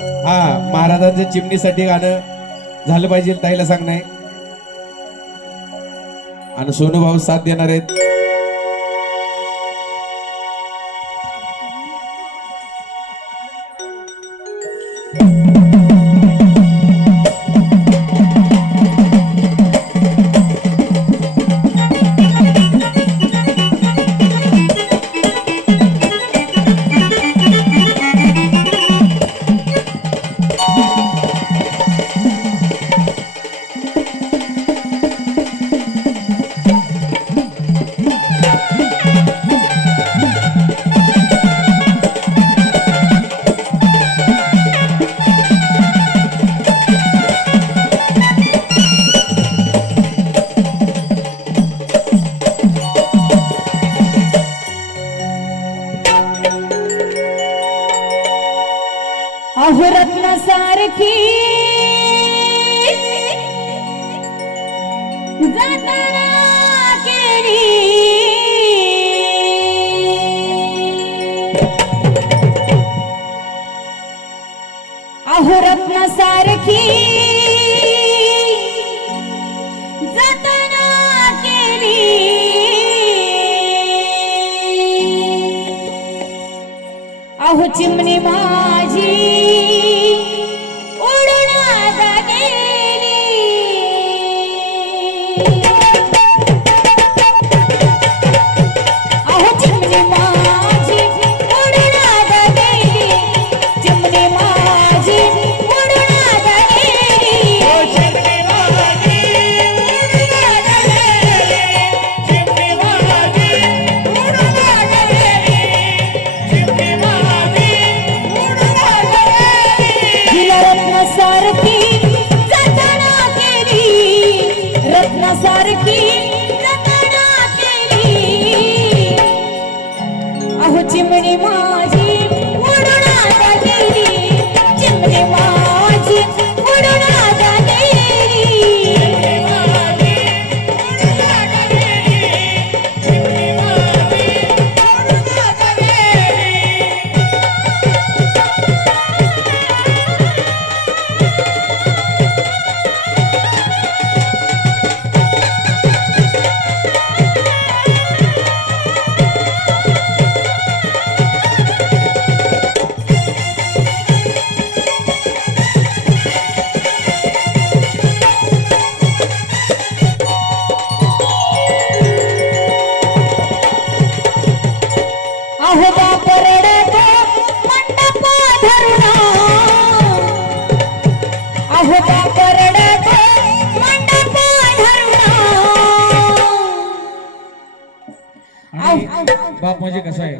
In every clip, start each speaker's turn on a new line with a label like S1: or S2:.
S1: हा महाराजांच्या चिमणीसाठी गाणं झालं पाहिजे ताईला सांग नाही आणि सोनू भाऊ साथ देणार आहेत.
S2: सारखी. जाताना केली. अहो चिमणी मा बाप
S3: म्हणजे कसं आहे?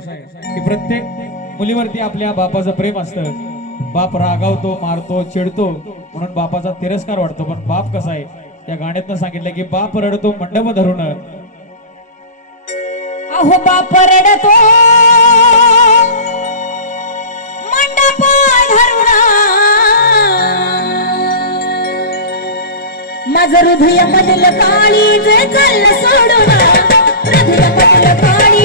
S3: की प्रत्येक मुलीवरती आपल्या बापाचं प्रेम असतं. बाप रागावतो मारतो चिडतो म्हणून बापाचा तिरस्कार वाटतो पण बाप कसा आहे? त्या गाण्यातनं सांगितलं की बाप रडतो मंडप धरून.
S2: अहो बाप रडतो. मंडप धरून. माझं हृदय मधलं काळी जे चाललं सोडून. हृदय मधलं काळी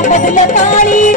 S2: माझं काळी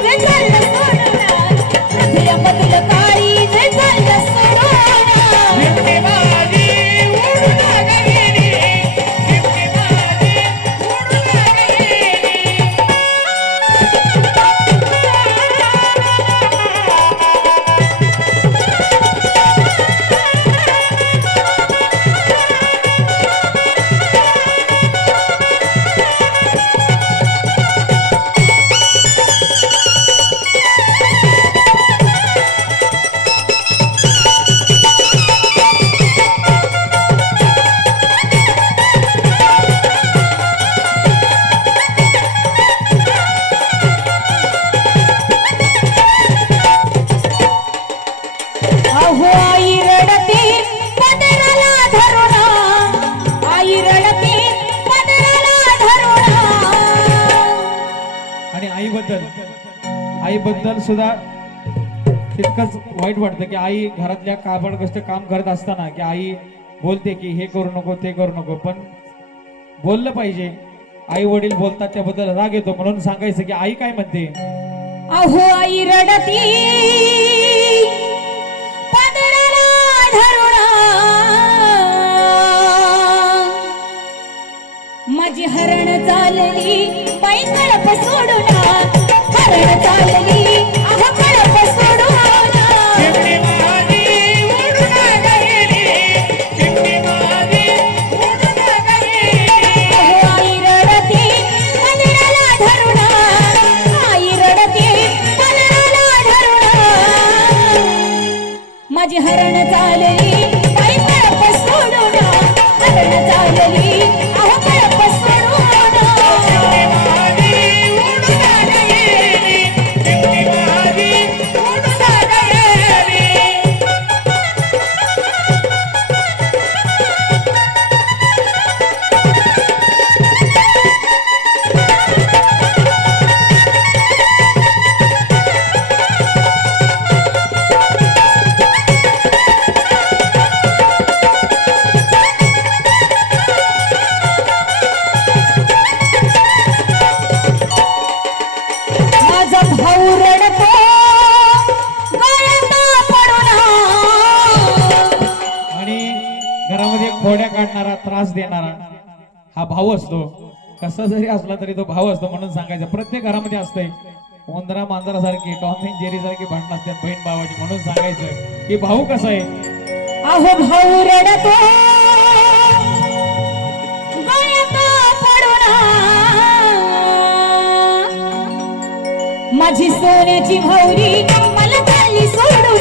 S3: आईबद्दल सुद्धा तितकंच वाईट वाटतं की आई घरातल्या काबड गोष्ट काम करत असताना की आई बोलते की हे करू नको ते करू नको. पण बोललं पाहिजे. आई वडील बोलतात त्याबद्दल राग येतो. म्हणून सांगायचं की आई काय म्हणते?
S2: अहो आई रडती. माझी हरण चालली बाई सोडून हरण चालली भाव भाऊ
S3: असतो. कसा जरी असला तरी तो भाऊ असतो म्हणून सांगायचं. प्रत्येक घरामध्ये असतंय. उंदरा मांजरासारखी टॉम अँड जेरी सारखी भांडण असतात बहीण भावाची म्हणून सांगायचं की भाऊ कसा आहे?
S2: अहो भाऊ रडतो. माझी सोन्याची भाऊरी मला चालली सोडून.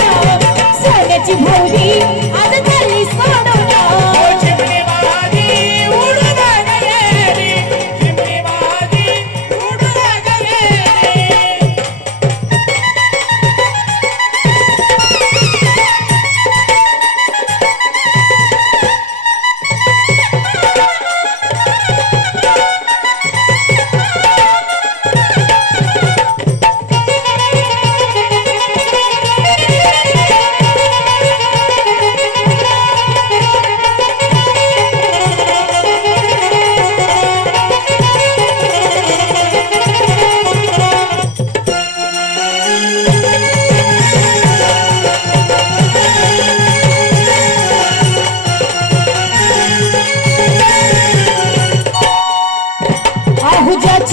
S2: सोन्याची भाऊरी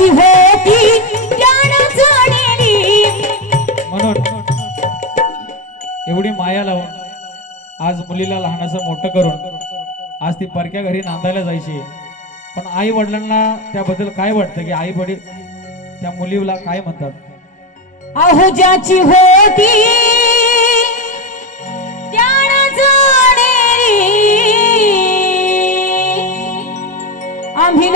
S2: होती
S3: म्हणून एवढी माया लावून आज मुलीला लहानाचं मोठं करून आज ती परक्या घरी नांदायला जायची. पण आई वडिलांना त्याबद्दल काय वाटतं की आई वडील त्या मुलीला काय म्हणतात?
S2: आहुजाची होती त्यानं जाणली. आम्ही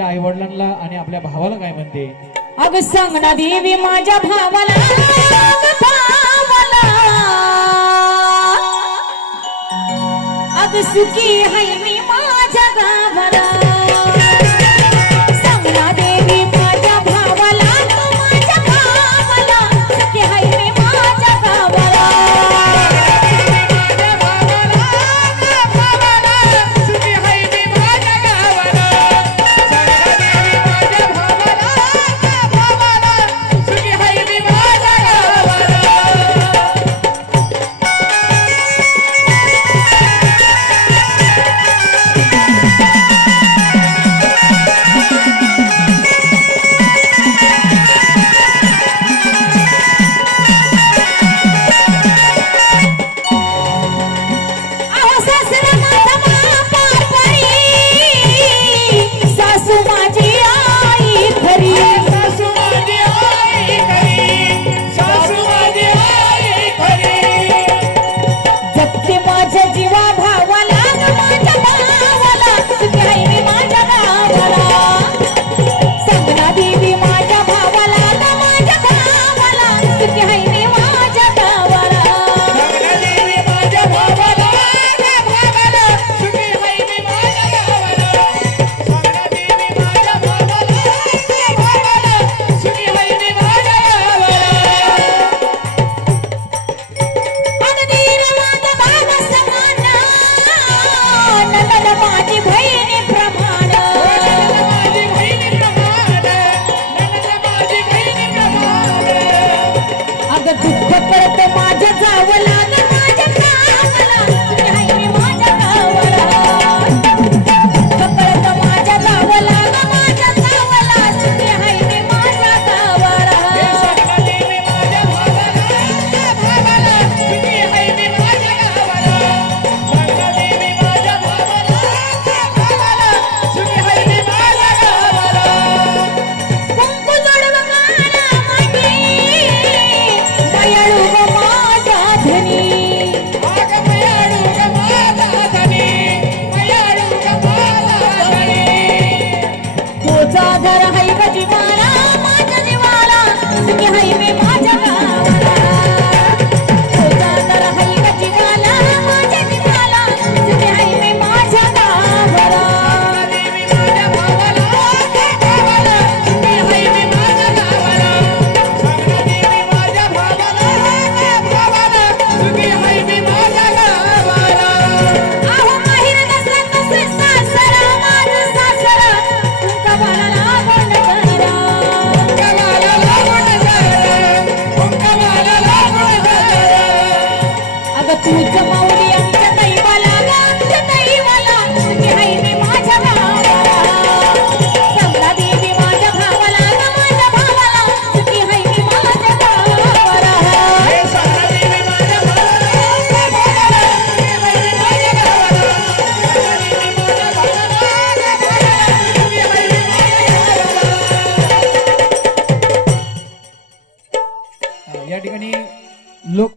S3: आपल्या आई वडिलांना आणि आपल्या भावाला काय म्हणते?
S2: अग सांग ना देवी माझ्या भावाला. अग भावाला. अग सुखी हाय मी.